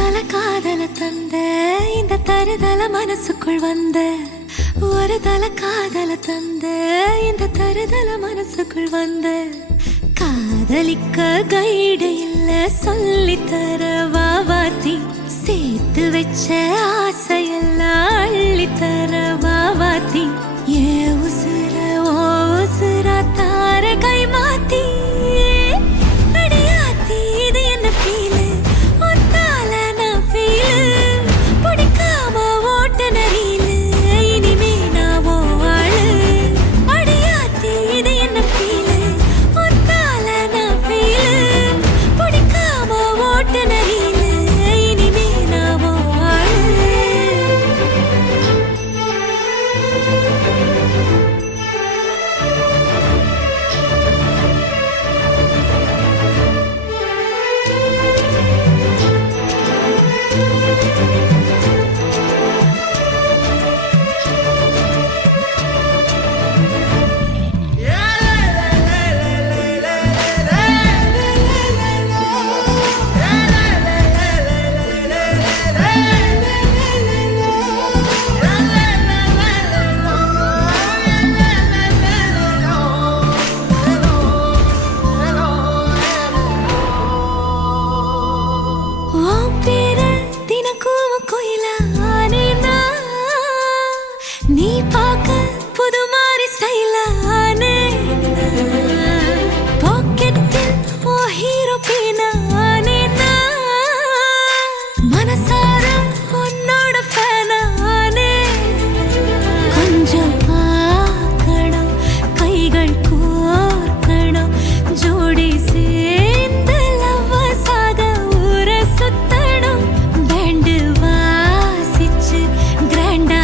தல காதல தந்த இந்த தருதல மனசுக்குள் வந்த ஒரு தல காதல தந்த இந்த தருதல மனசுக்குள் வந்த காதலிக்க கைடு இல்ல சொல்லித்தர வாவாத்தி சேர்த்து வச்ச ஆசையெல்லாம் அள்ளித்தர வாவாத்தி ஏ உசுர ஓ உசுரா தார கை மாத்தி நீ பாக்க புது மாதிரி ஸ்டைலானே பாக்கெட்டில் ஓ ஹீரோ பீனானே மனசார உன்னோட ஃபேனானே கொஞ்சம் பார்க்கணும் கைகள் கோர்க்கணும் ஜோடி சேர்ந்து லவ்வசாக ஊர சுத்தணும் பேண்டு வாசிச்சு கிராண்டா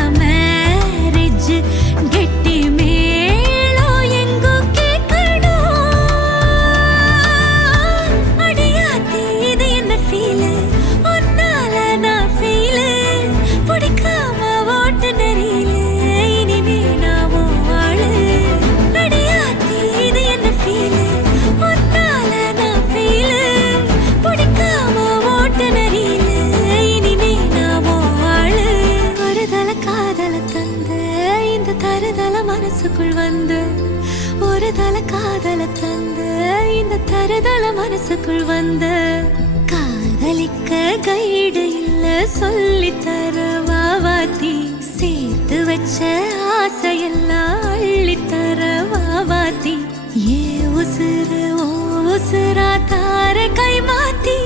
கெட்டி மேளோ எங்கோ கேட்கணும் அடியாத்தி இது என்ன ஃபீலு உன்னால நான் ஃபீலு பிடிக்காம ஓட்டு நெறியில இனிமே நான் ஆளு அடியாத்தி இது என்ன ஃபீலு உன்னால நான் ஃபீலு பிடிக்காம ஓட்டு நெறியில இனிமே நான் ஆளு ஒரு தல காதல தந்த இந்த தருதல மனசுக்குள் வந்து ஒரு தல காதல தந்த இந்த தருதல மனசுக்குள் வந்து காதலிக்க கைடு இல்ல சொல்லித்தர வாவாத்தி சேர்த்து வச்ச ஆசையெல்லாம் அள்ளித்தர வாவாத்தி ஏ உசுர ஓ உசுரா தார கை மாத்தி